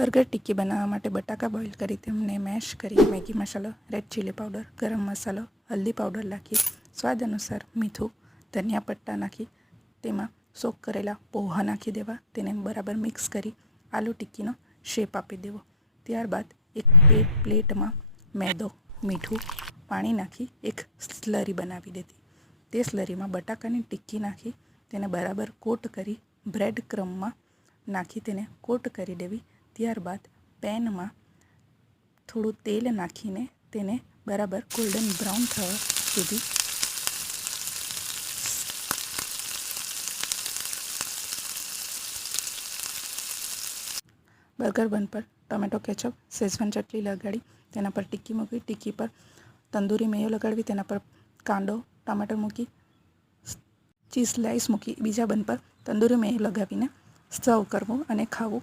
Burger tikki બનાવવા માટે બટાકા બોઇલ કરી તેમને મેશ કરી મેગી મસાલો, રેડ ચીલી પાવડર, ગરમ મસાલો, હલ્દી પાવડર નાખી સ્વાદ અનુસાર મીઠું, ધનિયા પત્તા નાખી તેમાં સોક કરેલા પોહા નાખી દેવા. તેને બરાબર મિક્સ કરી આલુ ટિક્કીનો શેપ આપી દેવો. ત્યારબાદ એક પ્લેટમાં મેદો, મીઠું, પાણી નાખી એક સ્લરી બનાવી દેતી. તે સ્લરીમાં બટાકાની ટિક્કી નાખી તેને બરાબર કોટ કરી બ્રેડ ક્રમમાં નાખી તેને કોટ કરી દેવી. ત્યારબાદ પેનમાં થોડું તેલ નાખીને તેને બરાબર ગોલ્ડન બ્રાઉન થવા સુધી બર્ગર બન પર ટોમેટો કેચઅપ, શેઝવાન ચટણી લગાડી તેના પર ટિક્કી મૂકી. ટિક્કી પર તંદૂરી મેયો લગાડવી, તેના પર કાંદો, ટમાટર મૂકી, ચીઝ સ્લાઈસ મૂકી બીજા બન પર તંદૂરી મેયો લગાવીને સર્વ કરવું અને ખાવું.